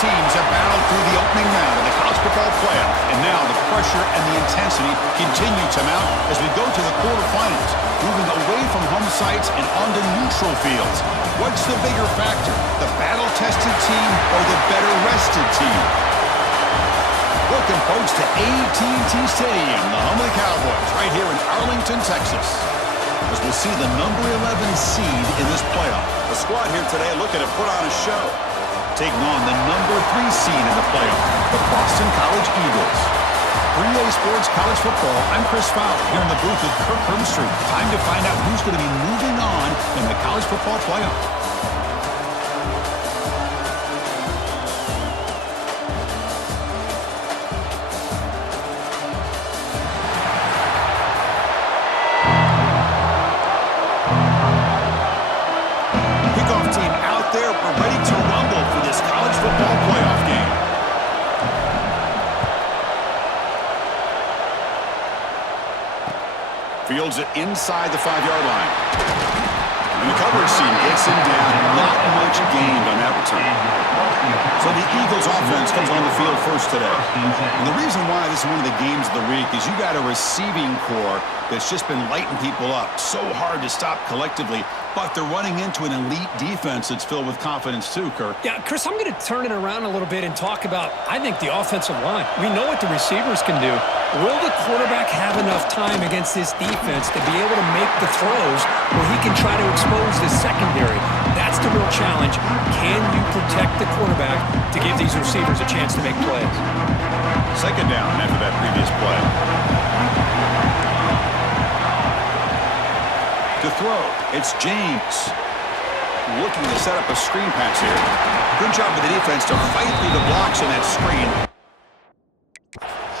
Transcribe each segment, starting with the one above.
teams have battled through the opening round of the college football playoff, and now the pressure and the intensity continue to mount as we go to the quarterfinals, moving away from home sites and onto neutral fields. What's the bigger factor, the battle-tested team or the better-rested team? Welcome, folks, to AT&T Stadium, the home of the Cowboys, right here in Arlington, Texas, as we'll see the number 11 seed in this playoff. The squad here today looking to put on a show. Taking on the number 3 seed in the playoff, the Boston College Eagles. 3A Sports College Football, I'm Chris Fowler, here in the booth with Kirk Hermstreet. Time to find out who's going to be moving on in the college football playoff. Fields it inside the 5-yard line. And the coverage team gets him down. Not much gained on that return. So the Eagles offense comes on the field first today. And the reason why this is one of the games of the week is you got a receiving core that's just been lighting people up. So hard to stop collectively. But they're running into an elite defense that's filled with confidence too, Kirk. Yeah, Chris, I'm going to turn it around a little bit and talk about, I think, the offensive line. We know what the receivers can do. Will the quarterback have enough time against this defense to be able to make the throws where he can try to expose the secondary? That's the real challenge. Can you protect the quarterback to give these receivers a chance to make plays? Second down after that previous play. To throw, it's James. Looking to set up a screen pass here. Good job by the defense to fight through the blocks in that screen.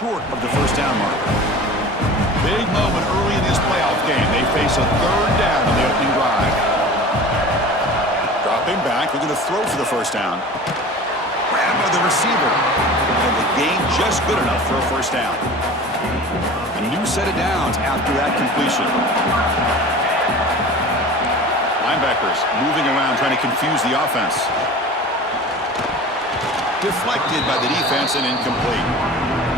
Short of the first down mark. Big moment early in this playoff game. They face a third down on the opening drive. Dropping back, they're going to throw for the first down. Grab by the receiver. And the gain just good enough for a first down. A new set of downs after that completion. Linebackers moving around, trying to confuse the offense. Deflected by the defense and incomplete.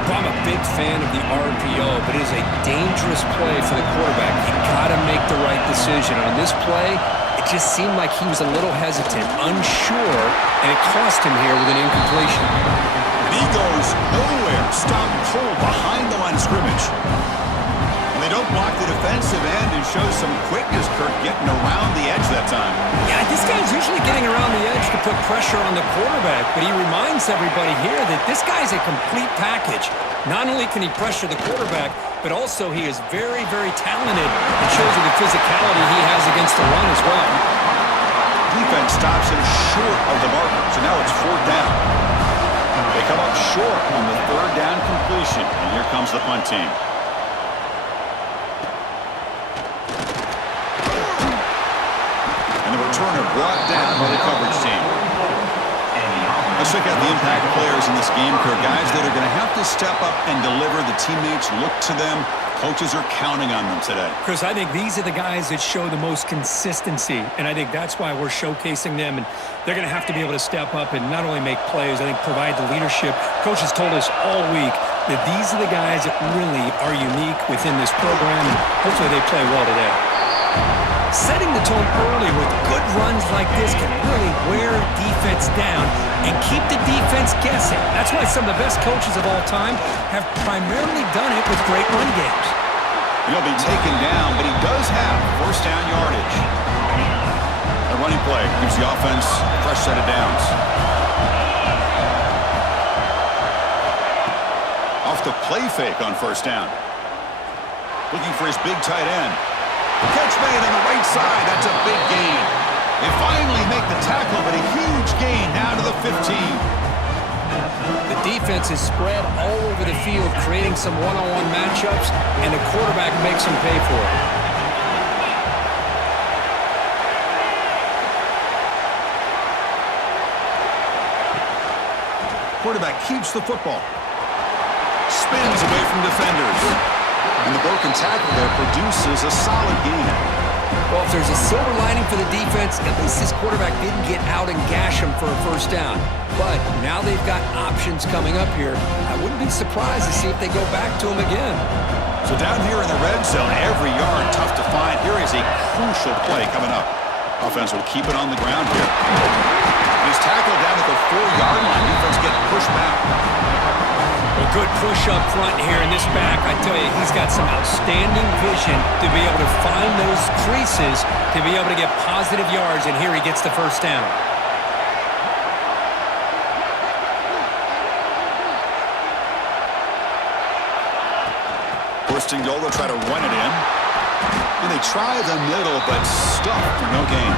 I'm a big fan of the RPO, but it is a dangerous play for the quarterback. You got to make the right decision. On this play, it just seemed like he was a little hesitant, unsure, and it cost him here with an incompletion. And he goes nowhere. Stop cold behind the line of scrimmage. They don't block the defensive end and show some quickness, Kirk, getting around the edge that time. Yeah, this guy's usually getting around the edge to put pressure on the quarterback, but he reminds everybody here that this guy's a complete package. Not only can he pressure the quarterback, but also he is very, very talented and shows you the physicality he has against the run as well. Defense stops him short of the marker, so now it's fourth down. They come up short on the third down completion, and here comes the punt team. Returner brought down by the coverage team. Let's check out the impact players in this game, Kirk. Guys that are going to have to step up and deliver. The teammates look to them. Coaches are counting on them today. Chris, I think these are the guys that show the most consistency, and I think that's why we're showcasing them, and they're going to have to be able to step up and not only make plays, I think provide the leadership. Coach has told us all week that these are the guys that really are unique within this program, and hopefully they play well today. Setting the tone early with good runs like this can really wear defense down and keep the defense guessing. That's why some of the best coaches of all time have primarily done it with great run games. He'll be taken down, but he does have first down yardage. A running play gives the offense a fresh set of downs. Off the play fake on first down. Looking for his big tight end. Catch made on the right side. That's a big gain. They finally make the tackle, but a huge gain down to the 15. The defense is spread all over the field, creating some one-on-one matchups, and the quarterback makes them pay for it. Quarterback keeps the football. Spins away from defenders. And the broken tackle there produces a solid gain. Well, if there's a silver lining for the defense, at least this quarterback didn't get out and gash him for a first down. But now they've got options coming up here. I wouldn't be surprised to see if they go back to him again. So down here in the red zone, every yard tough to find. Here is a crucial play coming up. Offense will keep it on the ground here. He's tackled down at the 4-yard line. Defense getting pushed back. A good push up front here in this back. I tell you, he's got some outstanding vision to be able to find those creases, to be able to get positive yards, and here he gets the first down. First and goal, they'll try to run it in. And they try the middle, but stuffed for no gain.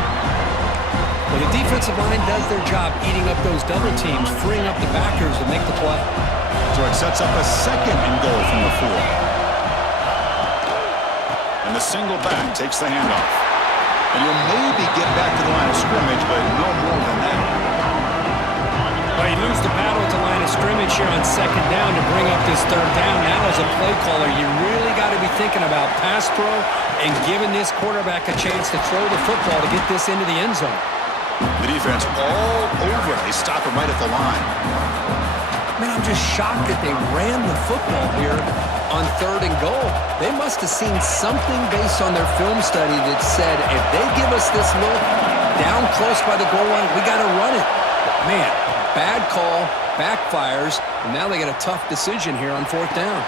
Well, the defensive line does their job eating up those double teams, freeing up the backers to make the play. So it sets up a second and goal from the 4. And the single back takes the handoff. And he'll maybe get back to the line of scrimmage, but no more than that. Well, you lose the battle at the line of scrimmage here on second down to bring up this third down. Now as a play caller, you really got to be thinking about pass pro and giving this quarterback a chance to throw the football to get this into the end zone. The defense all over. They stop him right at the line. Man, I'm just shocked that they ran the football here on third and goal. They must have seen something based on their film study that said, if they give us this look down close by the goal line, we got to run it. But man, bad call, backfires, and now they got a tough decision here on fourth down.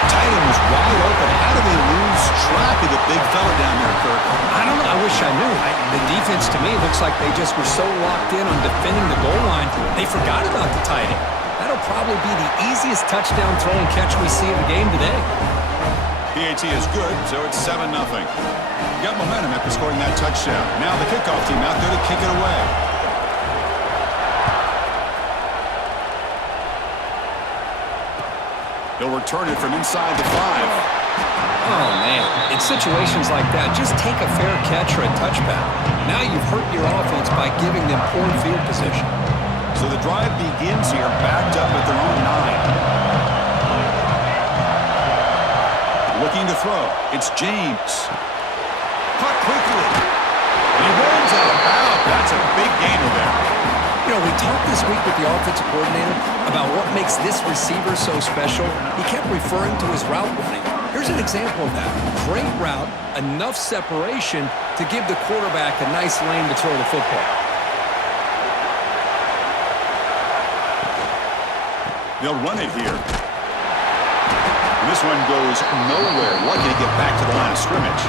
Tight end was wide open. How do they lose track of the big fella down there, Kirk? I don't know. I wish I knew. The defense, to me, looks like they just were so locked in on defending the goal line, they forgot about the tight end. That'll probably be the easiest touchdown throw and catch we see in the game today. PAT is good, so it's 7-0. You got momentum after scoring that touchdown. Now the kickoff team out there to kick it away. They'll return it from inside the 5. Oh, man. In situations like that, just take a fair catch or a touchback. Now you've hurt your offense by giving them poor field position. So the drive begins here, backed up at their own 9. Looking to throw. It's James. Caught quickly. And he runs out of bounds. That's a big gainer there. You know, we talked this week with the offensive coordinator about what makes this receiver so special. He kept referring to his route running. Here's an example of that. Great route, enough separation to give the quarterback a nice lane to throw the football. They'll run it here. This one goes nowhere. Lucky to get back to the line of scrimmage.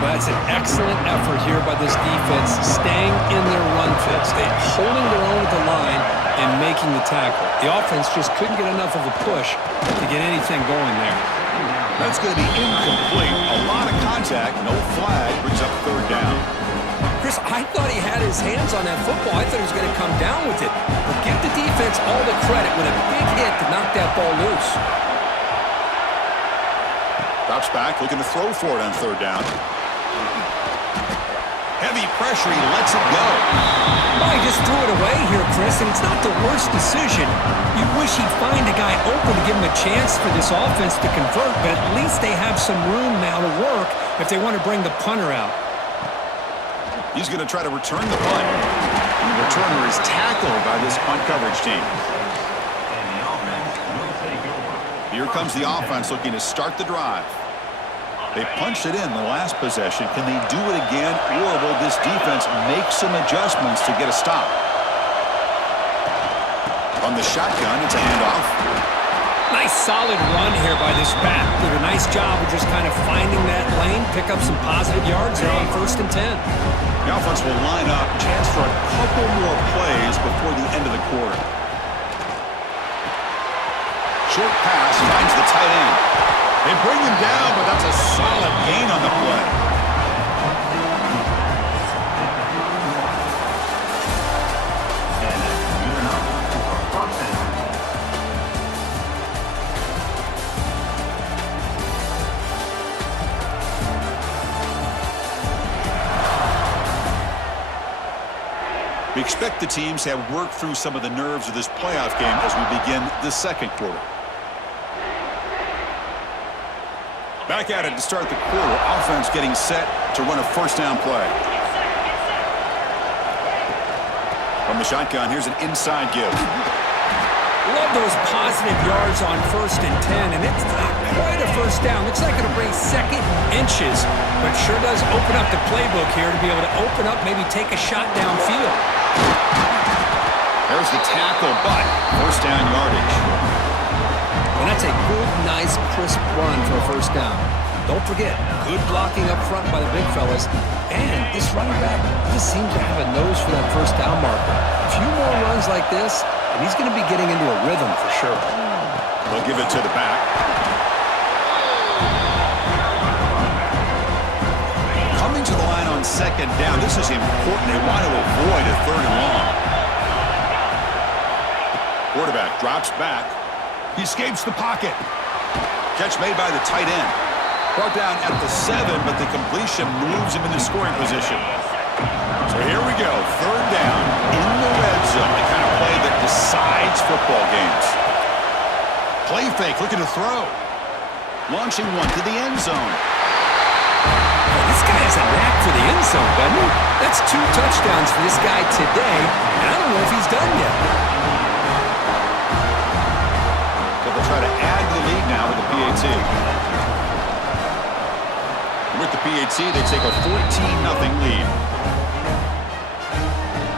But it's an excellent effort here by this defense, staying in their run fits. They're holding their own at the line and making the tackle. The offense just couldn't get enough of a push to get anything going there. That's going to be incomplete. A lot of contact, no flag, brings up third down. Chris, I thought he had his hands on that football. I thought he was going to come down with it. But give the defense all the credit with a big hit to knock that ball loose. Drops back, looking to throw for it on third down. Heavy pressure, he lets it go. Well, he just threw it away here, Chris, and it's not the worst decision. You wish he'd find a guy open to give him a chance for this offense to convert, but at least they have some room now to work if they want to bring the punter out. He's going to try to return the punt. And the returner is tackled by this punt coverage team. Here comes the offense looking to start the drive. They punched it in the last possession. Can they do it again, or will this defense make some adjustments to get a stop? On the shotgun, it's a handoff. Nice solid run here by this back. Did a nice job of just kind of finding that lane, pick up some positive yards there on 1st and 10. The offense will line up, chance for a couple more plays before the end of the quarter. Short pass, finds the tight end. They bring him down, but that's a solid gain on the play. We expect the teams to have worked through some of the nerves of this playoff game as we begin the second quarter. Back at it to start the quarter. Offense getting set to run a first down play. From the shotgun, here's an inside give. Love those positive yards on 1st and 10, and it's not quite a first down. Looks like it'll bring second inches, but sure does open up the playbook here to be able to open up, maybe take a shot downfield. There's the tackle, but first down yardage. And that's a good, nice, crisp run for a first down. Don't forget, good blocking up front by the big fellas. And this running back just seems to have a nose for that first down marker. A few more runs like this, and he's going to be getting into a rhythm for sure. They'll give it to the back. Coming to the line on second down. This is important. They want to avoid a 3rd and long. Quarterback drops back. He escapes the pocket. Catch made by the tight end. Brought down at the 7, but the completion moves him into scoring position. So here we go. 3rd down in the red zone. The kind of play that decides football games. Play fake, looking to throw. Launching one to the end zone. This guy has a knack for the end zone, doesn't he? That's 2 touchdowns for this guy today, and I don't know if he's done yet. So they'll try to add to the lead now with the PAT. With the PAT, they take a 14-0 lead.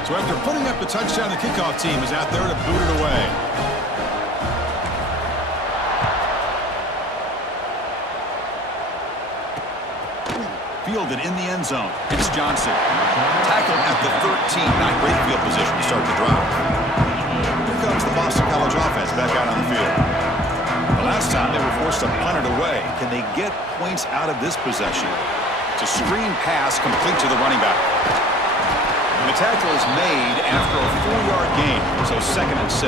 So after putting up the touchdown, the kickoff team is out there to boot it away. Fielded in the end zone. It's Johnson. Tackled at the 13. Not great field position to start the drive. Here comes the Boston College offense back out on the field. The last time they were forced to punt it away. Can they get points out of this possession? It's a screen pass complete to the running back. And the tackle is made after a 4-yard gain, so 2nd and 6.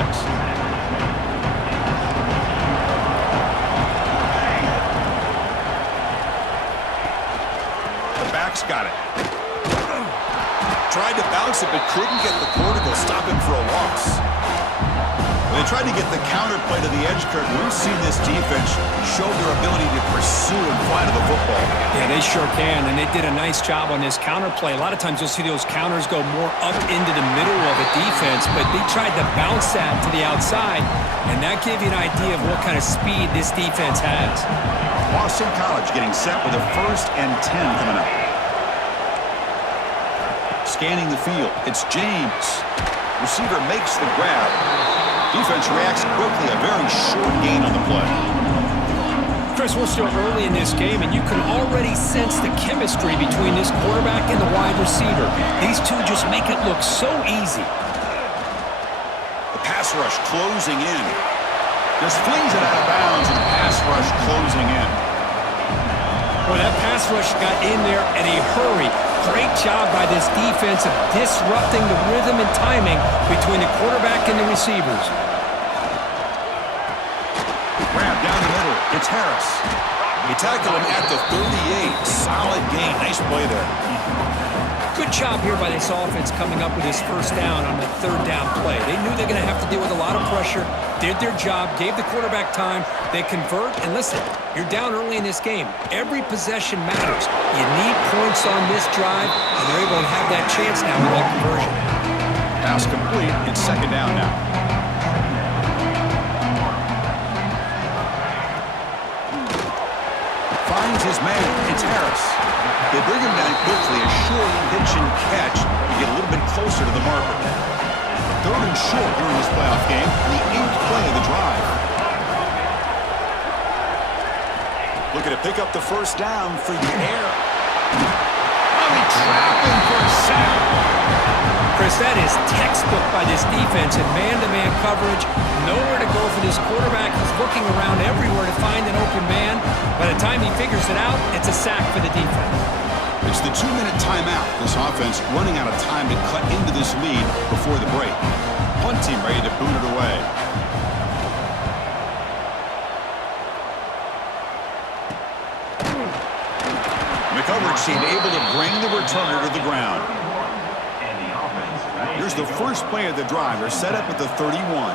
The back's got it. Tried to bounce it, but couldn't get the cord to go stop him for a loss. They tried to get the counter play to the edge curve. We've seen this defense show their ability to pursue and fly to the football. Yeah, they sure can, and they did a nice job on this counter play. A lot of times you'll see those counters go more up into the middle of a defense, but they tried to bounce that to the outside, and that gave you an idea of what kind of speed this defense has. Boston College getting set with a 1st and 10 coming up. Scanning the field. It's James. Receiver makes the grab. Defense reacts quickly. A very short gain on the play. Chris, we're still early in this game, and you can already sense the chemistry between this quarterback and the wide receiver. These two just make it look so easy. The pass rush closing in. Just flings it out of bounds, and the pass rush closing in. Well, that pass rush got in there in a hurry. Great job by this defense of disrupting the rhythm and timing between the quarterback and the receivers. Grab down the middle. It's Harris. He tackled him at the 38. Solid gain. Nice play there. Good job here by this offense coming up with his first down on the 3rd down play. They knew they were going to have to deal with a lot of pressure, did their job, gave the quarterback time. They convert, and listen, you're down early in this game. Every possession matters. You need points on this drive, and they're able to have that chance now with that conversion. Pass complete. It's 2nd down now. Finds his man. It's Harris. They bring him down quickly. A short pitch and catch to get a little bit closer to the marker. 3rd and short during this playoff game. The 8th play of the drive. Looking to pick up the first down through the air. Trapping for a sack. Chris, that is textbook by this defense in man-to-man coverage. Nowhere to go for this quarterback. He's looking around everywhere to find an open man. By the time he figures it out, it's a sack for the defense. It's the 2-minute timeout. This offense running out of time to cut into this lead before the break. Punt team ready to boot it away. The coverage team able to bring the returner to the ground. Here's the first play of the drive. They're set up at the 31.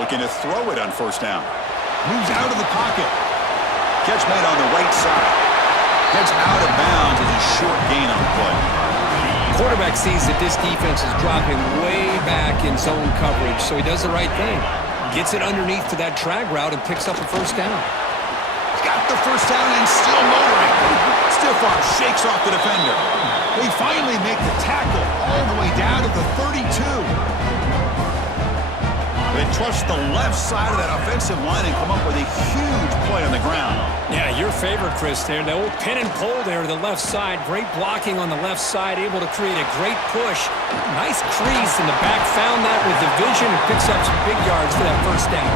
Looking to throw it on first down. Moves out of the pocket. Catch made on the right side. Gets out of bounds as a short gain on the play. Quarterback sees that this defense is dropping way back in zone coverage, so he does the right thing. Gets it underneath to that drag route and picks up a first down. He's got the first down and still motoring. Stiff arm shakes off the defender. They finally make the tackle all the way down to the 32. They trust the left side of that offensive line and come up with a huge play on the ground. Yeah, your favorite, Chris, there. The old pin and pull there to the left side. Great blocking on the left side, able to create a great push. Nice crease in the back. Found that with the vision and picks up some big yards for that first down.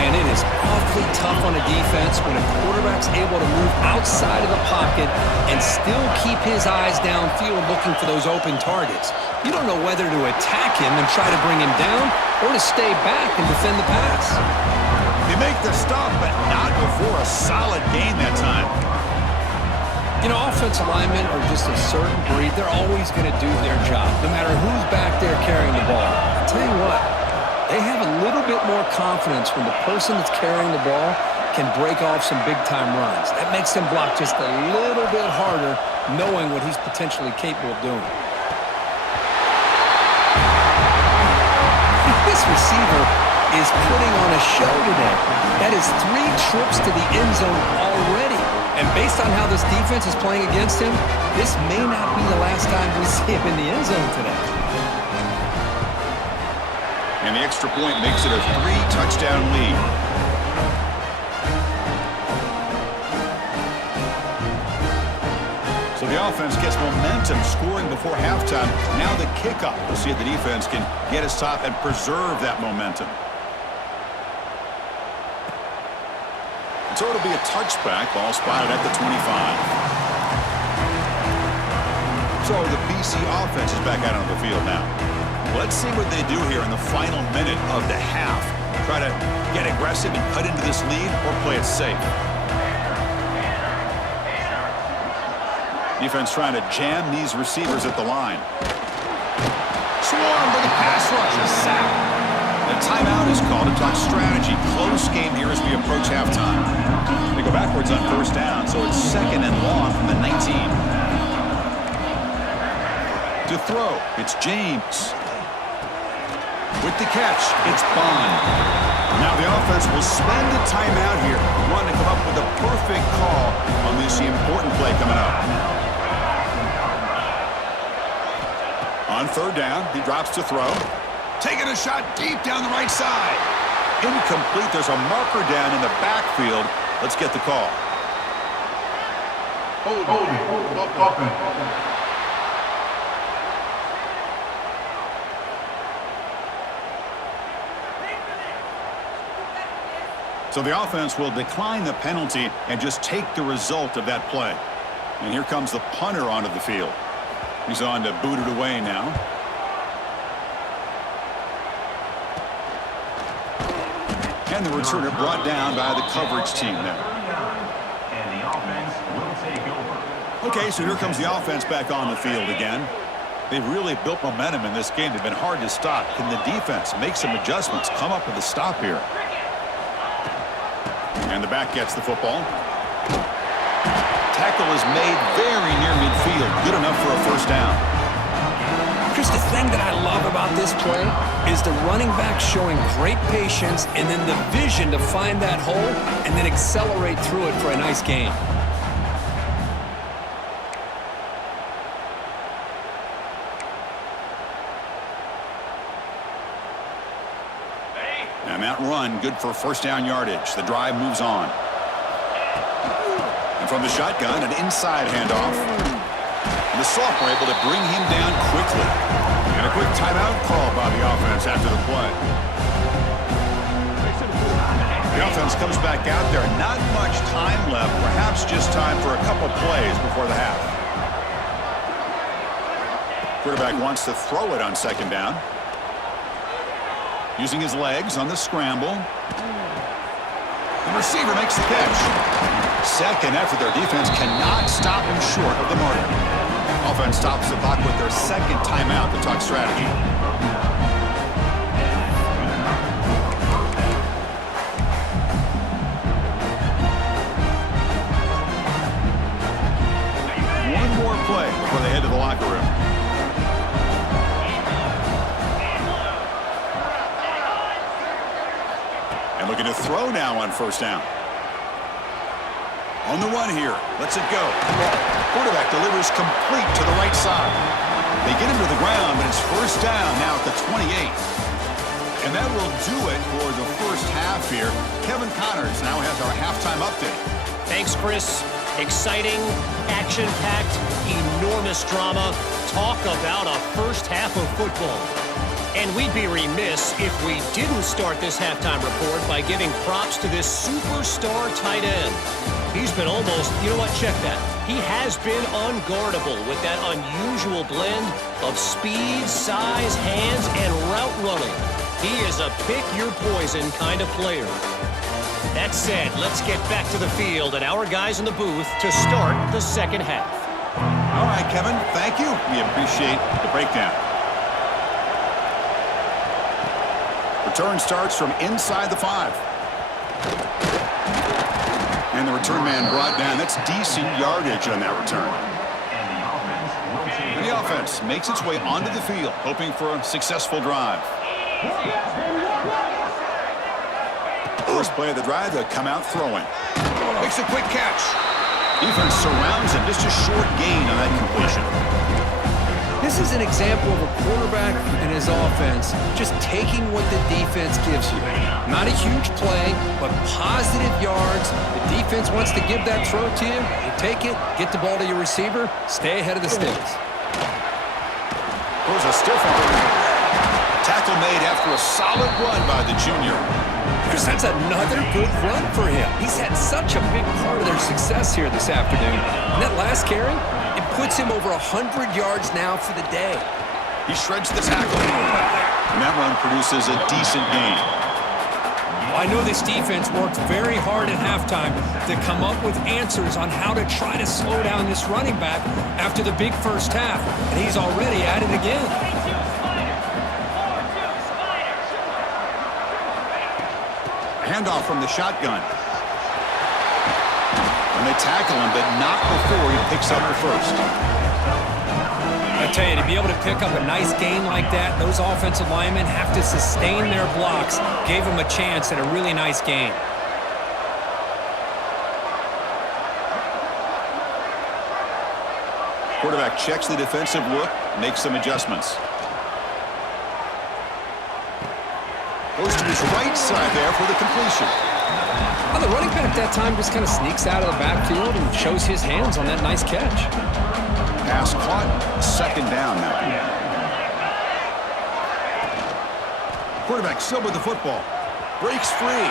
Man, it is awfully tough on a defense when a quarterback's able to move outside of the pocket and still keep his eyes downfield looking for those open targets. You don't know whether to attack him and try to bring him down or to stay back and defend the pass. They make the stop, but not before a solid gain that time. You know, offensive linemen are just a certain breed. They're always going to do their job, no matter who's back there carrying the ball. I'll tell you what, they have a little bit more confidence when the person that's carrying the ball can break off some big-time runs. That makes them block just a little bit harder, knowing what he's potentially capable of doing. This receiver is putting on a show today. That is 3 trips to the end zone already. And based on how this defense is playing against him, this may not be the last time we see him in the end zone today. And the extra point makes it a 3-touchdown lead. So the offense gets momentum scoring before halftime. Now the kickoff. We'll see if the defense can get his top and preserve that momentum. So it'll be a touchback. Ball spotted at the 25. So the BC offense is back out on the field now. Let's see what they do here in the final minute of the half. Try to get aggressive and cut into this lead or play it safe. Defense trying to jam these receivers at the line. Swarm with the pass rush. A sack. The timeout is called to talk strategy. Close game here as we approach halftime. They go backwards on first down, so it's 2nd and long from the 19. To throw, it's James. With the catch, it's Bond. Now the offense will spend a timeout here, wanting to come up with a perfect call on this important play coming up. On 3rd down, he drops to throw. Taking a shot deep down the right side. Incomplete. There's a marker down in the backfield. Let's get the call. So the offense will decline the penalty and just take the result of that play. And here comes the punter onto the field. He's on to boot it away now. And the returner brought down by the coverage team there. And the offense will take over. Okay, so here comes the offense back on the field again. They've really built momentum in this game. They've been hard to stop. Can the defense make some adjustments, come up with a stop here? And the back gets the football. Tackle is made very near midfield. Good enough for a first down. Chris, the thing that I love about this play is the running back showing great patience and then the vision to find that hole and then accelerate through it for a nice gain. And that run, good for first down yardage. The drive moves on. And from the shotgun, an inside handoff. And the sophomore able to bring him down quickly. And a quick timeout call by the offense after the play. The offense comes back out there. Not much time left. Perhaps just time for a couple plays before the half. Quarterback wants to throw it on 2nd down. Using his legs on the scramble. The receiver makes the catch. Second effort. Their defense cannot stop him short of the mark. Offense stops the clock with their 2nd timeout to talk strategy. the locker room. And looking to throw now on first down. On the run here. Lets it go. Quarterback delivers complete to the right side. They get him to the ground, but it's first down now at the 28. And that will do it for the first half here. Kevin Connors now has our halftime update. Thanks, Chris. Exciting, action-packed, enormous drama. Talk about a first half of football. And we'd be remiss if we didn't start this halftime report by giving props to this superstar tight end. He's been almost, you know what, check that. He has been unguardable with that unusual blend of speed, size, hands, and route running. He is a pick-your-poison kind of player. That said, let's get back to the field and our guys in the booth to start the second half. All right, Kevin, thank you. We appreciate the breakdown. Return starts from inside the 5. And the return man brought down. That's decent yardage on that return. And the offense makes its way onto the field, hoping for a successful drive. First play of the drive, they'll come out throwing. Makes a quick catch. Defense surrounds him. Just a short gain on that completion. This is an example of a quarterback and his offense just taking what the defense gives you. Not a huge play, but positive yards. The defense wants to give that throw to you. You take it, get the ball to your receiver, stay ahead of the sticks. Throws a stiff one. Tackle made after a solid run by the junior. Chris, that's another good run for him. He's had such a big part of their success here this afternoon. And that last carry, it puts him over 100 yards now for the day. He shreds the tackle. And that run produces a decent gain. Well, I know this defense worked very hard at halftime to come up with answers on how to try to slow down this running back after the big first half. And he's already at it again. Handoff from the shotgun. And they tackle him, but not before he picks up the first. I tell you, to be able to pick up a nice gain like that, those offensive linemen have to sustain their blocks. Gave him a chance at a really nice gain. Quarterback checks the defensive look, makes some adjustments. Goes to his right side there for the completion. Well, the running back that time just kind of sneaks out of the backfield and shows his hands on that nice catch. Pass caught, second down now. Quarterback still with the football. Breaks free.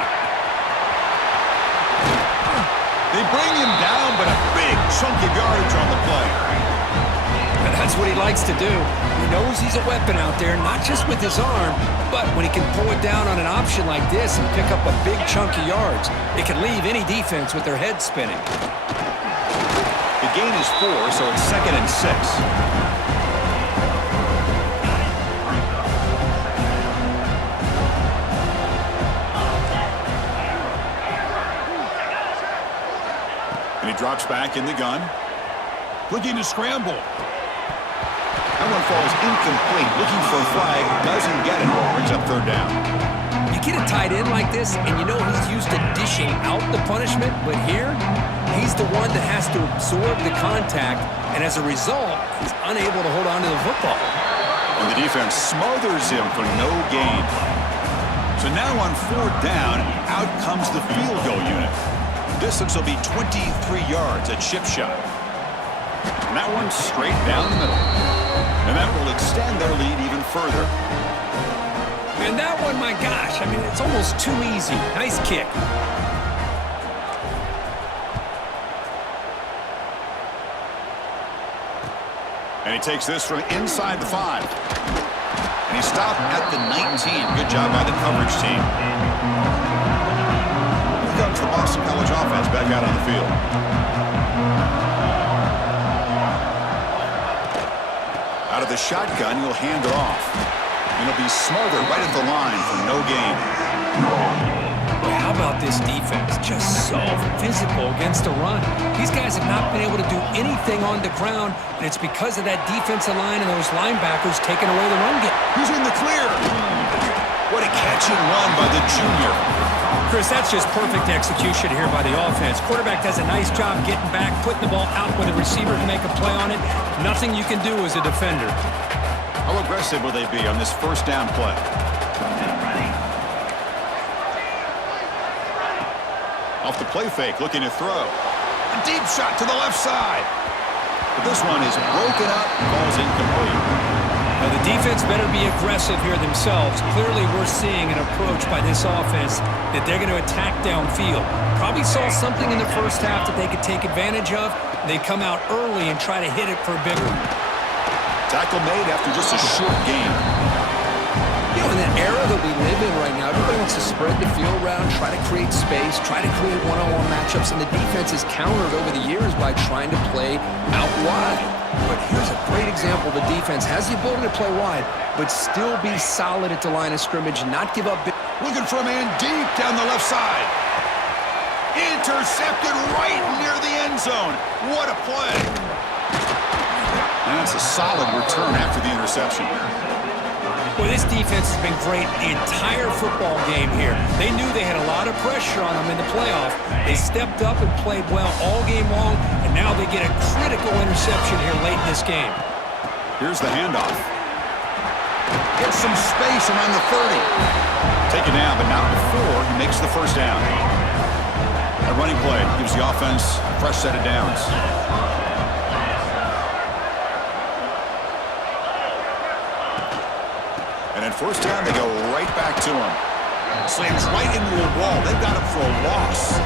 They bring him down, but a big chunk of yardage on the play. And that's what he likes to do. He knows he's a weapon out there, not just with his arm, but when he can pull it down on an option like this and pick up a big chunk of yards, it can leave any defense with their head spinning. The gain is 4, so it's 2nd and 6. And he drops back in the gun. Looking to scramble. That one falls incomplete. Looking for a flag. Doesn't get it. Brings up third down. You get a tight end like this, and you know he's used to dishing out the punishment, but here, he's the one that has to absorb the contact, and as a result, he's unable to hold on to the football. And the defense smothers him for no gain. So now on 4th down, out comes the field goal unit. Distance will be 23 yards at chip shot. And that one's straight down the middle. And that will extend their lead even further. And that one, my gosh, I mean, it's almost too easy. Nice kick. And he takes this from inside the 5. And he stopped at the 19. Good job by the coverage team. Here comes the Boston College offense back out on the field. Out of the shotgun, he'll hand it off. And he'll be smothered right at the line for no gain. Well, how about this defense. Just so physical against the run. These guys have not been able to do anything on the ground, and it's because of that defensive line and those linebackers taking away the run game. Who's in the clear? What a catch and run by the junior. Chris, that's just perfect execution here by the offense. Quarterback does a nice job getting back, putting the ball out where the receiver can make a play on it. Nothing you can do as a defender. How aggressive will they be on this first down play? Off the play fake, looking to throw. A deep shot to the left side. But this one is broken up, falls incomplete. Now, the defense better be aggressive here themselves. Clearly, we're seeing an approach by this offense that they're going to attack downfield. Probably saw something in the first half that they could take advantage of. They come out early and try to hit it for a bigger one. Tackle made after just a short gain. You know, in the era that we live in right now, everybody wants to spread the field around, try to create space, try to create one-on-one matchups, and the defense is countered over the years by trying to play out wide. But here's a great example. The defense has the ability to play wide, but still be solid at the line of scrimmage, not give up big. Looking for a man deep down the left side. Intercepted right near the end zone. What a play. And that's a solid return after the interception. Well, this defense has been great the entire football game here. They knew they had a lot of pressure on them in the playoff. They stepped up and played well all game long, and now they get a critical interception here late in this game. Here's the handoff. Gets some space around the 30. Taken down, but not before he makes the first down. A running play gives the offense a fresh set of downs. And at first down, they go right back to him. Slams right into a wall. They've got him for a loss.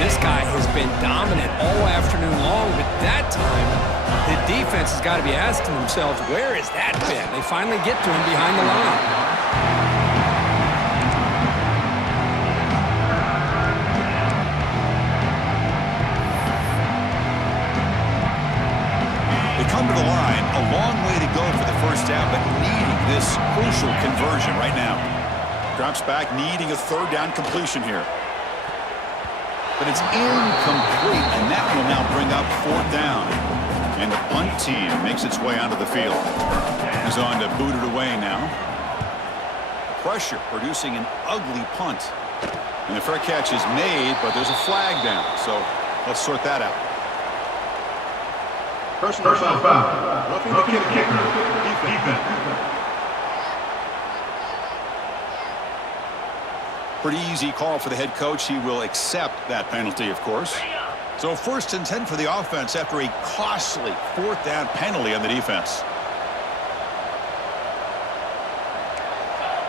This guy has been dominant all afternoon long, but that time, the defense has got to be asking themselves, where has that been? They finally get to him behind the line. Come to the line, a long way to go for the first down, but needing this crucial conversion right now. Drops back, needing a third down completion here. But it's incomplete, and that will now bring up fourth down. And the punt team makes its way onto the field. He's on to boot it away now. Pressure producing an ugly punt. And the fair catch is made, but there's a flag down. So let's sort that out. Personal foul. Roughing the kicker. Defense. Pretty easy call for the head coach. He will accept that penalty, of course. So 1st and 10 for the offense after a costly fourth down penalty on the defense.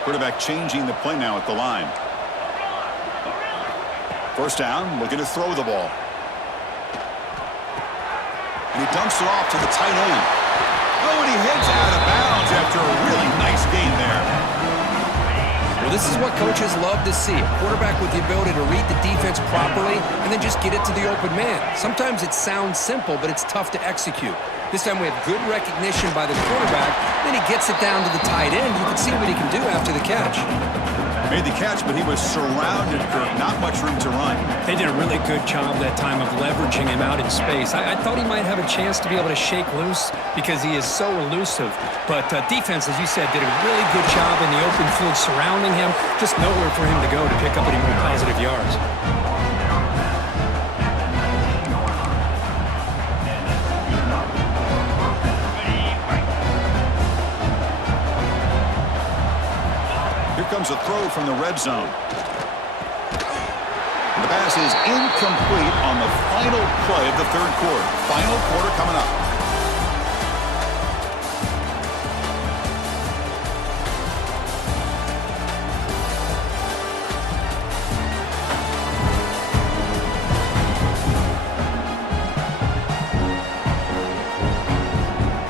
Quarterback changing the play now at the line. First down, looking to throw the ball. And he dumps it off to the tight end. Oh, and he heads out of bounds after a really nice gain there. Well, this is what coaches love to see. A quarterback with the ability to read the defense properly and then just get it to the open man. Sometimes it sounds simple, but it's tough to execute. This time we have good recognition by the quarterback. Then he gets it down to the tight end. You can see what he can do after the catch. Made the catch, but he was surrounded, Kirk. Not much room to run. They did a really good job that time of leveraging him out in space. I thought he might have a chance to be able to shake loose because he is so elusive. But defense, as you said, did a really good job in the open field surrounding him. Just nowhere for him to go to pick up any more positive yards. Comes a throw from the red zone. And the pass is incomplete on the final play of the third quarter. Final quarter coming up.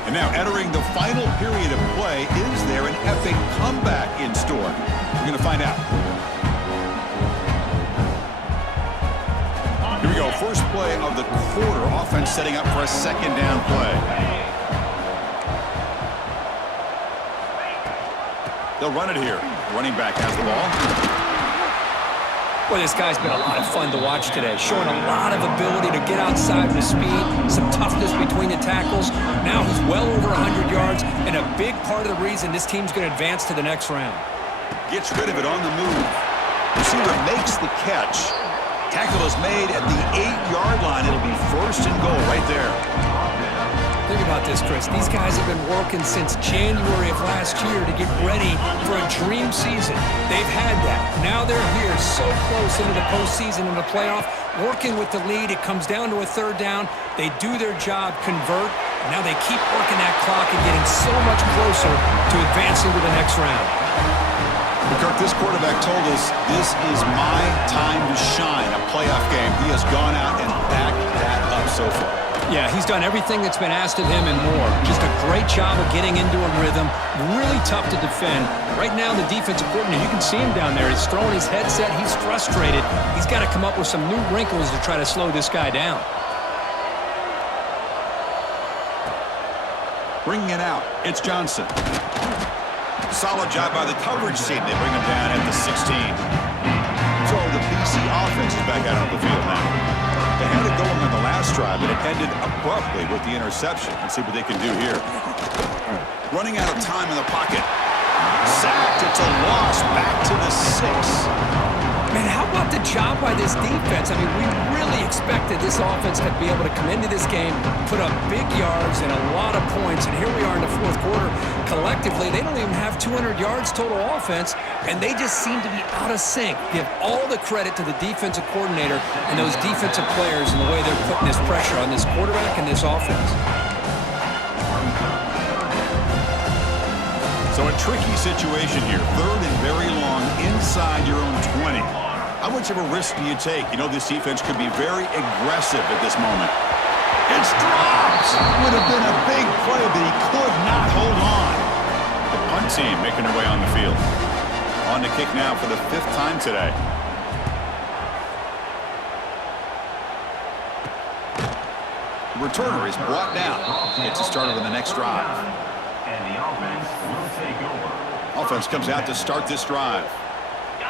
And now entering the final period of play, is there an epic comeback in store? We're going to find out. Here we go. First play of the quarter. Offense setting up for a second down play. They'll run it here. Running back has the ball. Well, this guy's been a lot of fun to watch today, showing a lot of ability to get outside with speed, some toughness between the tackles. Now he's well over 100 yards, and a big part of the reason this team's going to advance to the next round. Gets rid of it on the move. Receiver makes the catch. Tackle is made at the 8-yard line. It'll be first and goal right there. Think about this, Chris. These guys have been working since January of last year to get ready for a dream season. They've had that. Now they're here so close into the postseason and the playoff, working with the lead. It comes down to a third down. They do their job, convert, and now they keep working that clock and getting so much closer to advancing to the next round. Kirk, this quarterback told us this is my time to shine, a playoff game. He has gone out and backed that up so far. Yeah, he's done everything that's been asked of him and more. Just a great job of getting into a rhythm. Really tough to defend. Right now, the defensive coordinator, you can see him down there. He's throwing his headset. He's frustrated. He's got to come up with some new wrinkles to try to slow this guy down. Bringing it out, it's Johnson. Solid job by the coverage team. They bring him down at the 16. So the BC offense is back out on the field now. They had it going on the last drive, but it ended abruptly with the interception. Let's see what they can do here. Running out of time in the pocket. Sacked. It's a loss. Back to the 6. Man, how about the job by this defense? I mean, we really expected this offense to be able to come into this game, put up big yards and a lot of points, and here we are in the fourth quarter. Collectively, they don't even have 200 yards total offense, and they just seem to be out of sync. Give all the credit to the defensive coordinator and those defensive players and the way they're putting this pressure on this quarterback and this offense. So a tricky situation here. Third and very long inside your own 20. How much of a risk do you take? You know, this defense could be very aggressive at this moment. It's dropped! Would have been a big play, but he could not hold on. The punt team making their way on the field. On to kick now for the 5th time today. The returner is brought down. Gets it started on the next drive. And the offense will take over. Offense comes out to start this drive.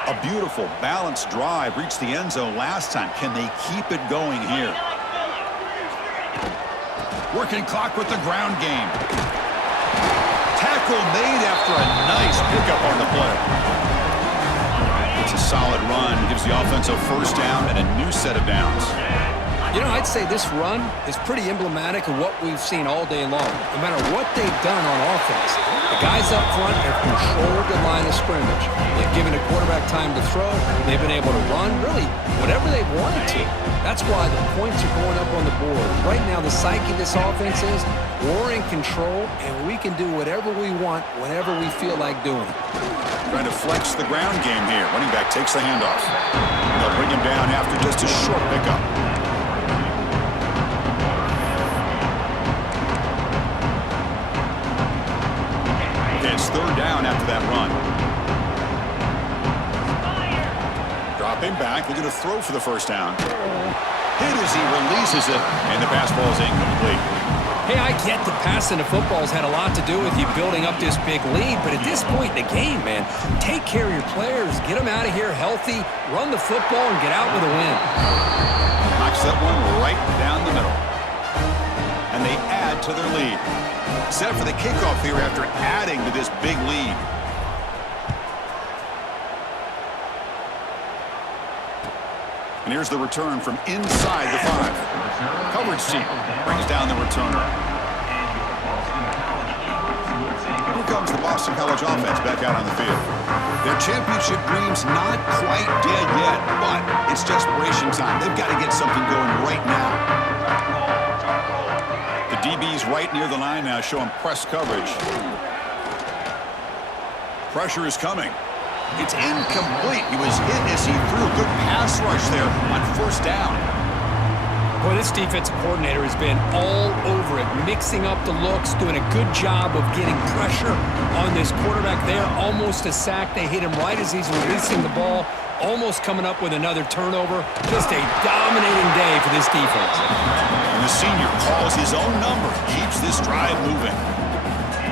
A beautiful, balanced drive. Reached the end zone last time. Can they keep it going here? Working clock with the ground game. Tackle made after a nice pickup on the play. It's a solid run. Gives the offense a first down and a new set of downs. You know, I'd say this run is pretty emblematic of what we've seen all day long, no matter what they've done on offense. The guys up front have controlled the line of scrimmage. They've given the quarterback time to throw. They've been able to run, really, whatever they wanted to. That's why the points are going up on the board. Right now, the psyche of this offense is we're in control, and we can do whatever we want whenever we feel like doing it. Trying to flex the ground game here. Running back takes the handoff. They'll bring him down after just a short pickup. It's third down after that run. Dropping back, looking to throw for the first down. Hit as he releases it, and the pass ball is incomplete. Hey, I get the passing the football's had a lot to do with you building up this big lead, but at this point in the game, man, take care of your players, get them out of here healthy, run the football, and get out with a win. Knocks that one right down the middle. And they add to their lead. Set for the kickoff here after adding to this big lead. And here's the return from inside the 5. Coverage team brings down the returner. Here comes the Boston College offense back out on the field. Their championship dream's not quite dead yet, but it's desperation time. They've got to get something going right now. The DB's right near the line now, showing press coverage. Pressure is coming. It's incomplete. He was hit as he threw a good pass rush there on first down. Boy, this defensive coordinator has been all over it, mixing up the looks, doing a good job of getting pressure on this quarterback there. Almost a sack. They hit him right as he's releasing the ball, almost coming up with another turnover. Just a dominating day for this defense. And the senior calls his own number, keeps this drive moving.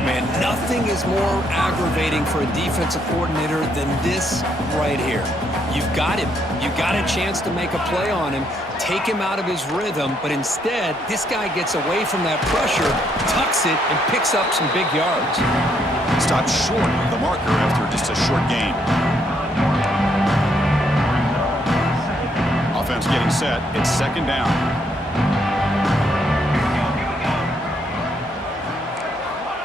Man, nothing is more aggravating for a defensive coordinator than this right here. You've got him. You got a chance to make a play on him, take him out of his rhythm, but instead, this guy gets away from that pressure, tucks it, and picks up some big yards. Stopped short of the marker after just a short gain. Offense getting set. It's second down.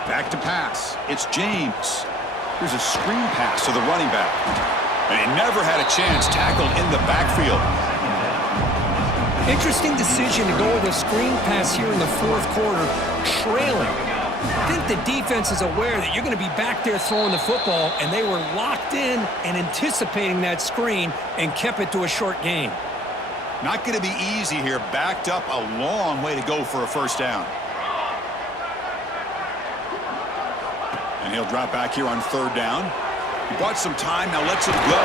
Back to pass. It's James. Here's a screen pass to the running back. And he never had a chance, tackled in the backfield. Interesting decision to go with a screen pass here in the fourth quarter, trailing. I think the defense is aware that you're going to be back there throwing the football, and they were locked in and anticipating that screen and kept it to a short gain. Not going to be easy here. Backed up a long way to go for a first down. And he'll drop back here on third down. He bought some time, now lets it go.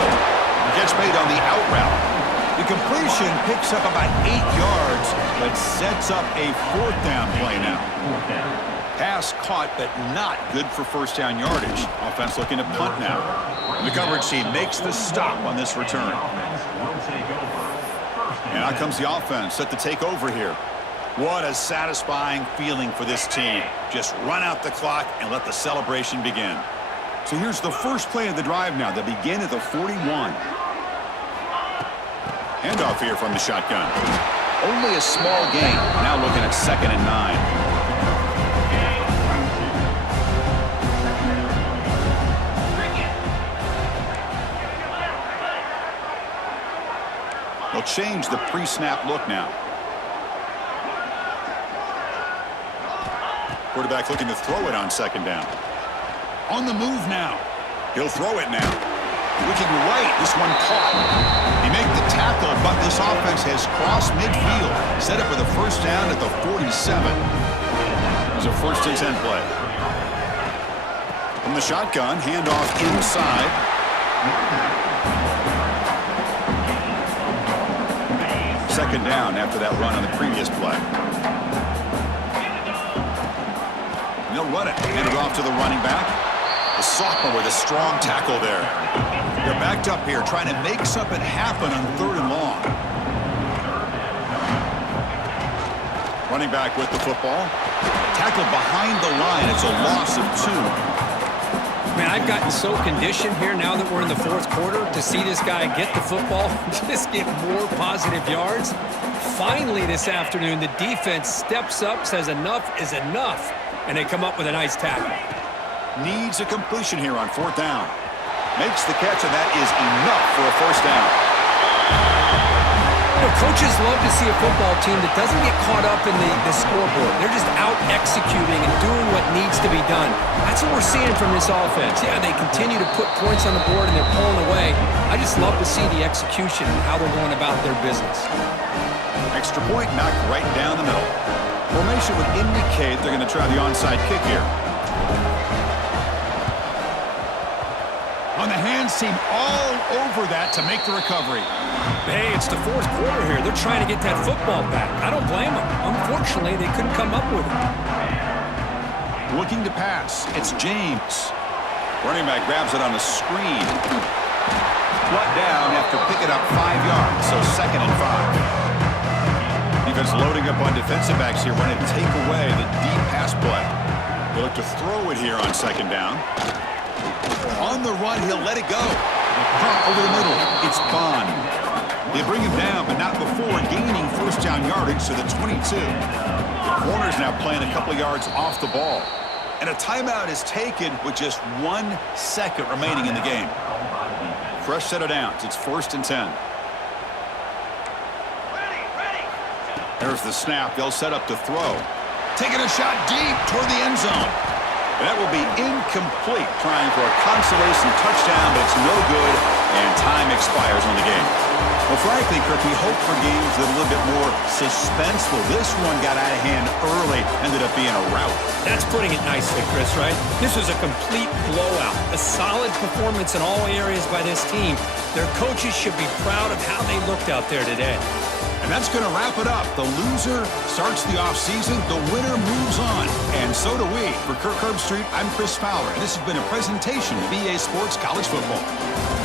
Gets made on the out route. The completion picks up about 8 yards, but sets up a fourth down play now. Pass caught, but not good for first down yardage. Offense looking to punt now. The coverage team makes the stop on this return. And out comes the offense set to take over here. What a satisfying feeling for this team. Just run out the clock and let the celebration begin. So here's the first play of the drive now. They begin at the 41. Handoff here from the shotgun. Only a small gain. Now looking at 2nd and 9. They'll change the pre-snap look now. Quarterback looking to throw it on 2nd down. On the move now. He'll throw it now. Looking right, this one caught. He made the tackle, but this offense has crossed midfield. Set up with a first down at the 47. It's a 1st and 10 play. From the shotgun, handoff inside. Second down after that run on the previous play. And they'll run it. Hand it off to the running back. The sophomore with a strong tackle there. They're backed up here trying to make something happen on 3rd and long. Running back with the football. Tackled behind the line. It's a loss of 2. Man, I've gotten so conditioned here now that we're in the fourth quarter to see this guy get the football, just get more positive yards. Finally this afternoon, the defense steps up, says enough is enough, and they come up with a nice tackle. Needs a completion here on 4th down. Makes the catch, and that is enough for a first down. You know, coaches love to see a football team that doesn't get caught up in the scoreboard. They're just out executing and doing what needs to be done. That's what we're seeing from this offense. Yeah, they continue to put points on the board and they're pulling away. I just love to see the execution and how they're going about their business. Extra point knocked right down the middle. Formation would indicate they're going to try the onside kick here. On the hands team all over that to make the recovery. Hey, it's the fourth quarter here. They're trying to get that football back. I don't blame them. Unfortunately, they couldn't come up with it. Looking to pass. It's James. Running back grabs it on the screen. Brought down after picking up 5 yards, so 2nd and 5. Defense loading up on defensive backs here, wanting to take away the deep pass play. They look to throw it here on 2nd down. On the run, he'll let it go. Pump over the middle. It's Bond. They bring him down, but not before gaining first down yardage to the 22. The corner's now playing a couple yards off the ball. And a timeout is taken with just 1 second remaining in the game. Fresh set of downs. It's 1st and 10. There's the snap. They'll set up to throw. Taking a shot deep toward the end zone. That will be incomplete, trying for a consolation touchdown, but it's no good, and time expires on the game. Well, frankly, Kirk, we hope for games that are a little bit more suspenseful. This one got out of hand early, ended up being a rout. That's putting it nicely, Chris, right? This was a complete blowout. A solid performance in all areas by this team. Their coaches should be proud of how they looked out there today. And And that's going to wrap it up. The loser starts the offseason. The winner moves on. And so do we. For Kirk Herbstreit, I'm Chris Fowler. And this has been a presentation of EA Sports College Football.